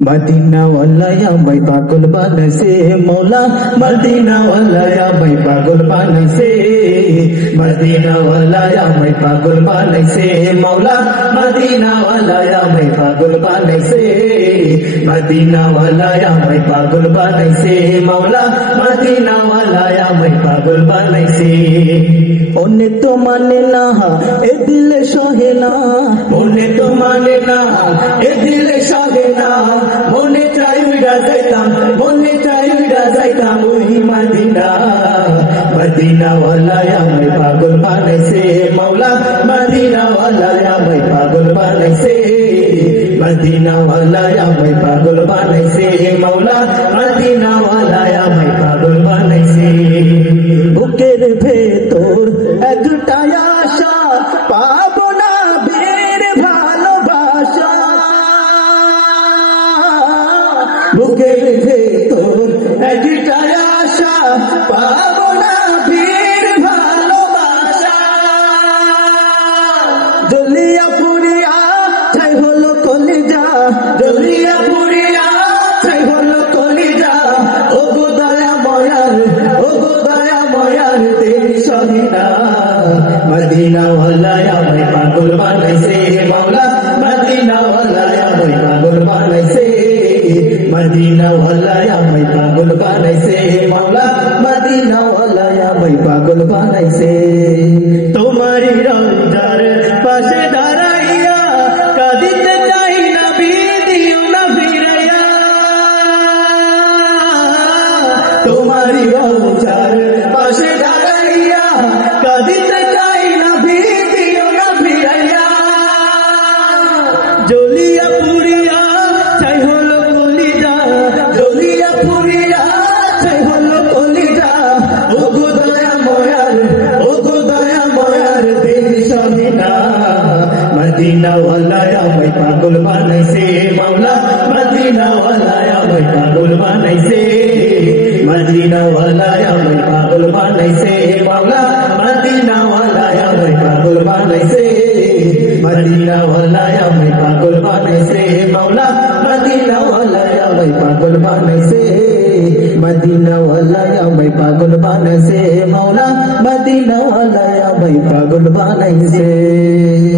Medina वाला या मैं पागल बने से मौला मदीना वाला या मैं पागल बने से मदीना वाला या मैं पागल बने से मौला मदीना वाला या मैं पागल बने से मदीना वाला या मैं पागल बने से मौला मदीना वाला या मैं पागल बने से ओने तो माने ना ए दिल सहे ना ओने तो माने ना ए दिल सहे ना মনে চাই উড়া যাইতাম ওই মদিনা মদিনা ওয়ালা আমায় পাগল বানাইছে মাওলা মদিনা ওয়ালা আমায় পাগল বানাইছে মদিনা ওয়ালা আমায় পাগল বানাইছে মাওলা মদিনা ওয়ালা আমায় পাগল বানাইছে বুকের ভেতর একটা আশা পাবো না বীর ভালোবাসা বুকের ভেতর একটা আশা পাবো না বীর ভালোবাসা জ্বলিয়া পুড়িয়া ছাই হলো কলিজা জ্বলিয়া পুড়িয়া ছাই হলো কলিজা ও গো দয়া ময়ার তেরি সহিনা মদিনা ওয়ালা আমায় পাগল বানাইছে মাওলা মদিনা ওয়ালা আমায় পাগল বানাইছে मदीना वाला या मैं पागल बनाइसे मौला मदीना वाला या मैं पागल बनाइसे तुम्हारी रौजार पासे दाराइया कादिते चाही ना बीदियो ना फिरैया तुम्हारी रौजार पासे दाराइया कादिते चाही ना बीदियो ना फिरैया जलिया पुरिया चाही हलो मदीना वाला या मैं पागल बनाइसे मौला मदीना वाला या मैं पागल बनाइसे मदीना वाला या मैं पागल बनाइसे मौला मदीना वाला या मैं पागल बनाइसे मदीना वाला या मैं पागल बनाइसे मौला मदीना वाला या मैं पागल बनाइसे मदीना वाला या मैं पागल बनाइसे मौला मदीना वाला या मैं पागल बनाइसे